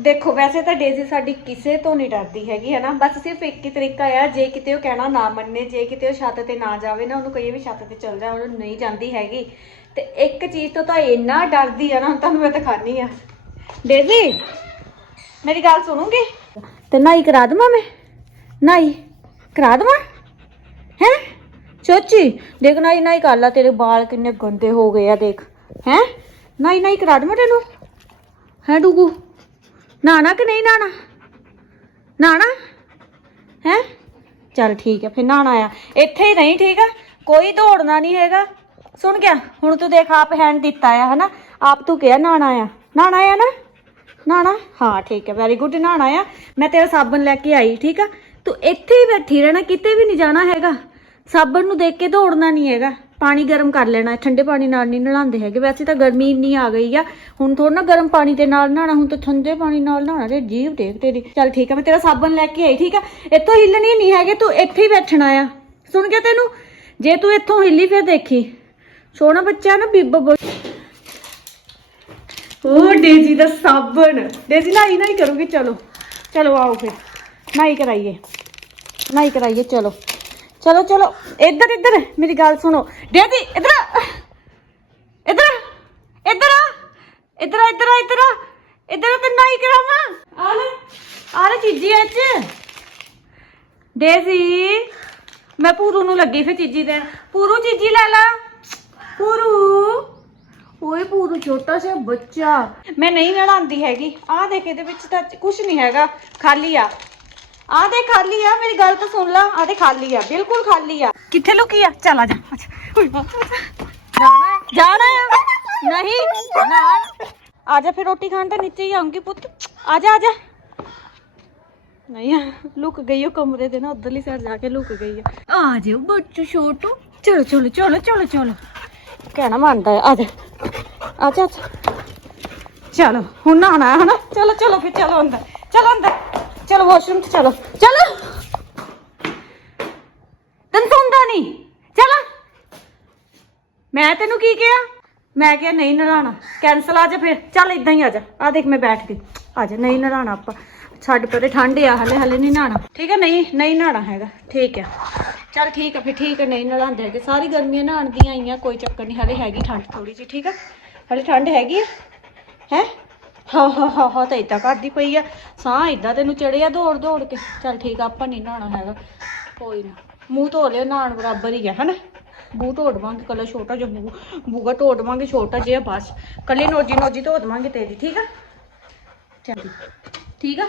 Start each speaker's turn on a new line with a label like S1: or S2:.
S1: ਦੇਖੋ, ਵੈਸੇ ਤਾਂ ਡੇਜ਼ੀ ਸਾਡੀ ਕਿਸੇ ਤੋਂ ਨਹੀਂ ਡਰਦੀ ਹੈਗੀ ਹੈ ਨਾ ਬਸ ਸਿਰਫ ਇੱਕ ਹੀ ਤਰੀਕਾ ਆ, ਜੇ ਕਿਤੇ ਉਹ ਕਹਿਣਾ ਨਾ ਮੰਨੇ, ਜੇ ਕਿਤੇ ਉਹ ਛੱਤ ਤੇ ਨਾ ਜਾਵੇ ਨਾ, ਉਹਨੂੰ ਕਹੀਏ ਵੀ ਛੱਤ ਤੇ ਚੱਲ ਜਾ, ਉਹਨੂੰ ਨਹੀਂ ਜਾਂਦੀ ਹੈਗੀ। ਤੇ ਇੱਕ ਚੀਜ਼ ਤੋਂ ਤਾਂ ਇੰਨਾ ਡਰਦੀ ਆ ਨਾ ਤੁਹਾਨੂੰ ਮੈਂ ਦਿਖਾਨੀ ਆ। ਡੇਜ਼ੀ, ਮੇਰੀ ਗੱਲ ਸੁਣੂਗੀ? ਤੇ ਨਾਈ ਕਰਾ ਦਵਾਂ ਮੈਂ? ਨਾਈ, ਕਰਾ ਦਵਾਂ? ਹੈ? ਚੋਚੀ ਦੇਖ ਨਾਈ ਨਾਈ ਕਰ ਲਾ, ਤੇਰੇ ਵਾਲ ਕਿੰਨੇ ਗੰਦੇ ਹੋ ਗਏ ਆ, ਦੇਖ। ਹੈ? ਨਾਈ ਨਾਈ ਕਰਾ ਦਵਾਂ ਤੈਨੂੰ? ਹੈ, ਡੂਗੂ? ਨਾਣਾ ਕਿ ਨਹੀਂ ਨਾਣਾ? ਨਾਣਾ? ਹੈ? ਚੱਲ ਠੀਕ ਹੈ ਫਿਰ ਨਹਾਣਾ ਆ ਇੱਥੇ ਹੀ ਨਹੀਂ ਠੀਕ ਆ? ਕੋਈ ਦੌੜਨਾ ਨਹੀਂ ਹੈਗਾ। ਸੁਣ ਗਿਆ, ਹੁਣ ਤੂੰ ਦੇਖ, ਆਪ ਹੈਂਡ ਦਿੱਤਾ ਆ, ਹਨਾ? ਆਪ ਤੂੰ ਕਿਹਾ ਨਾਣਾ ਆ। ਨਾਣਾ ਆ ਨਾ? ਨਾਣਾ? ਹਾਂ, ਠੀਕ ਹੈ ਵੈਰੀ ਗੁੱਡ ਨਾਣਾ ਆ। ਮੈਂ ਤੇਰਾ ਸਾਬਣ ਲੈ ਕੇ ਆਈ, ਠੀਕ ਆ? ਤੂੰ ਇੱਥੇ ਹੀ ਬੈਠੀ ਰਹਿਣਾ, ਕਿਤੇ ਵੀ ਨਹੀਂ ਜਾਣਾ ਹੈਗਾ। ਸਾਬਣ ਨੂੰ ਦੇਖ ਕੇ ਦੌੜਨਾ ਨਹੀਂ ਹੈਗਾ। ਪਾਣੀ ਗਰਮ ਕਰ ਲੈਣਾ, ਠੰਡੇ ਪਾਣੀ ਨਾਲ ਨਹੀਂ ਨਲਾਉਂਦੇ ਹੈਗੇ। ਵੈਸੇ ਤਾਂ ਗਰਮੀ ਇੰਨੀ ਆ ਗਈ ਆ, ਹੁਣ ਥੋੜਾ ਨਾ ਗਰਮ ਪਾਣੀ ਦੇ ਨਾਲ ਨਹਾਣਾ ਹੁਣ ਤਾਂ ਠੰਡੇ ਪਾਣੀ ਨਾਲ ਨਹਾਣਾ ਤੇ ਜੀਵ ਦੇਖ ਤੇਰੀ। ਚੱਲ ਠੀਕ ਆ, ਮੈਂ ਤੇਰਾ ਸਾਬਣ ਲੈ ਕੇ ਆਈ, ਠੀਕ ਆ? ਇੱਥੋਂ ਹਿੱਲਣੀ ਨਹੀਂ ਹੈਗੇ, ਤੂੰ ਇੱਥੇ ਹੀ ਬੈਠਣਾ ਆ। ਸੁਣ ਗਿਆ ਤੈਨੂੰ? ਜੇ ਤੂੰ ਇੱਥੋਂ ਹਿੱਲੀ ਫਿਰ ਦੇਖੀ। ਸੋਹਣਾ ਬੱਚਾ ਨਾ, ਬੀਬਾ ਬੋ ਉਹ ਡੇਜੀ ਦਾ ਸਾਬਣ। ਡੇਜੀ ਨਾਈ ਹੀ ਕਰੂਗੀ, ਚਲੋ। ਚਲੋ, ਆਓ ਫਿਰ। ਨਾਈ ਕਰਾਈਏ। ਨਾਈ ਕਰਾਈਏ, ਚਲੋ। ਚਲੋ ਚਲੋ। ਇੱਧਰ ਇੱਧਰ ਮੇਰੀ ਗੱਲ ਸੁਣੋ। ਡੇਜੀ ਇੱਧਰ ਆ। ਇੱਧਰ ਆ। ਇੱਧਰ ਆ। ਇੱਧਰ ਆ, ਇੱਧਰ ਆ, ਇੱਧਰ ਆ। ਇੱਧਰ ਤੇ ਨਾਈ ਕਰਾਵਾਂ ਆ ਲੈ। ਆ ਲੈ ਚੀਜੀ ਅੱਜ ਡੇਜੀ ਮੈਂ ਪੂਰੂ ਨੂੰ ਲੱਗੀ ਫਿਰ ਚੀਜੀ ਦੇ ਪੂਰੂ ਚੀਜੀ ਲੈ ਲਾ। ਪੂਰੂ। ਓਏ ਪੂਰੂ ਛੋਟਾ ਜਿਹਾ ਬੱਚਾ। ਮੈਂ ਨਹੀਂ ਨੜਾਉਂਦੀ ਹੈਗੀ। ਆਹ ਦੇਖ ਇਹਦੇ ਵਿੱਚ ਤਾਂ ਕੁਝ ਨਹੀਂ ਹੈਗਾ। ਖਾਲੀ ਆ। ਆਹ ਦੇ ਖਾਲੀ ਆ ਮੇਰੀ ਗੱਲ ਤਾਂ ਸੁਣ ਲਾ ਆਹ ਦੇ ਖਾਲੀ ਆ ਬਿਲਕੁਲ ਖਾਲੀ ਆ ਕਿੱਥੇ ਲੁਕੀ ਆ ਚੱਲ ਆ ਜਾ ਅੱਛਾ ਉਈ, ਜਾਣਾ ਹੈ ਜਾਣਾ ਹੈ ਨਹੀਂ ਨਾ ਆ ਜਾ ਫਿਰ ਰੋਟੀ ਖਾਣ ਤਾਂ ਨੀਚੇ ਹੀ ਆਉਂਗੀ ਪੁੱਤ ਆ ਜਾ ਆ ਜਾ ਨਹੀਂ ਆ, ਲੁਕ ਗਈ ਉਹ ਕਮਰੇ ਦੇ ਨਾ ਉਧਰਲੀ ਸਾਈਡ ਜਾ ਕੇ ਲੁਕ ਗਈ ਆ ਆ ਜਾਓ ਬੱਚੂ ਛੋਟੂ ਚਲੋ ਚਲੋ ਚਲੋ ਚਲੋ ਚਲੋ ਕਹਿਣਾ ਮੰਨਦਾ ਆ ਆ ਜਾ ਆ ਜਾ ਆ ਜਾ। ਚਲੋ ਵਾਸ਼ਰੂਮ ਚ ਚਲੋ। ਚਲੋ। ਤੈਨੂੰ ਸੁਣਦਾ ਨਹੀਂ ਚਲੋ। ਮੈਂ ਤੈਨੂੰ ਕੀ ਕਿਹਾ? ਮੈਂ ਕਿਹਾ, ਨਹੀਂ ਨਹਾਉਣਾ ਕੈਨਸਲ ਆ ਜਾ ਫਿਰ। ਚੱਲ ਇਦਾਂ ਹੀ ਆ ਜਾ। ਆ ਦੇਖ ਮੈਂ ਬੈਠ ਗਈ। ਆ ਜਾ। ਨਹੀਂ ਨਹਾਉਣਾ ਆਪਾਂ ਛੱਡ ਪਰੇ ਠੰਡ ਆ। ਹਲੇ ਹਲੇ ਨਹੀਂ ਨਹਾਉਣਾ। ਠੀਕ ਹੈ ਨਹੀਂ ਨਹੀਂ ਨਹਾਉਣਾ ਹੈਗਾ। ਠੀਕ ਹੈ ਚੱਲ ਠੀਕ ਹੈ ਫਿਰ। ਠੀਕ ਹੈ ਨਹੀਂ ਨਹਾਉਂਦੇ ਹੈਗੇ। ਸਾਰੀ ਗਰਮੀਆਂ ਨਹਾਉਣ ਦੀਆਂ ਆਈਆਂ, ਕੋਈ ਚੱਕਰ ਨਹੀਂ ਹਲੇ ਹੈਗੀ ਠੰਡ ਥੋੜੀ ਜਿਹੀ, ਠੀਕ ਹੈ ਹਲੇ ਠੰਡ ਹੈਗੀ ਆ? ਹੈ? ਹਾਂ ਹਾਂ ਹਾਂ ਹਾਂ, ਤਾਂ ਇਦਾਂ ਕਰਦੀ ਪਈ ਆ। ਸਾਹ ਇਦਾਂ ਤੈਨੂੰ ਚੜਿਆ ਦੌੜ ਦੌੜ ਕੇ। ਚੱਲ ਠੀਕ ਆ, ਆਪਾਂ ਨਹੀਂ ਨਹਾਉਣਾ ਹੈਗਾ। ਕੋਈ ਨਾ। ਮੂੰਹ ਧੋ ਲਿਓ, ਨਹਾਉਣ ਬਰਾਬਰ ਹੀ ਆ, ਹਨਾ? ਮੂੰਹ ਧੋ ਦਵਾਂਗੇ, ਕੱਲਾ ਛੋਟਾ ਜਿਹਾ ਮੂੰਹ। ਬੂਗਾ ਧੋ ਦਵਾਂਗੇ, ਛੋਟਾ ਜਿਹਾ ਬਸ। ਕੱਲੀ ਨੋਜੀ ਨੋਜੀ ਧੋ ਦਵਾਂਗੇ ਤੇਰੀ, ਠੀਕ ਆ? ਚੱਲ ਠੀਕ ਆ?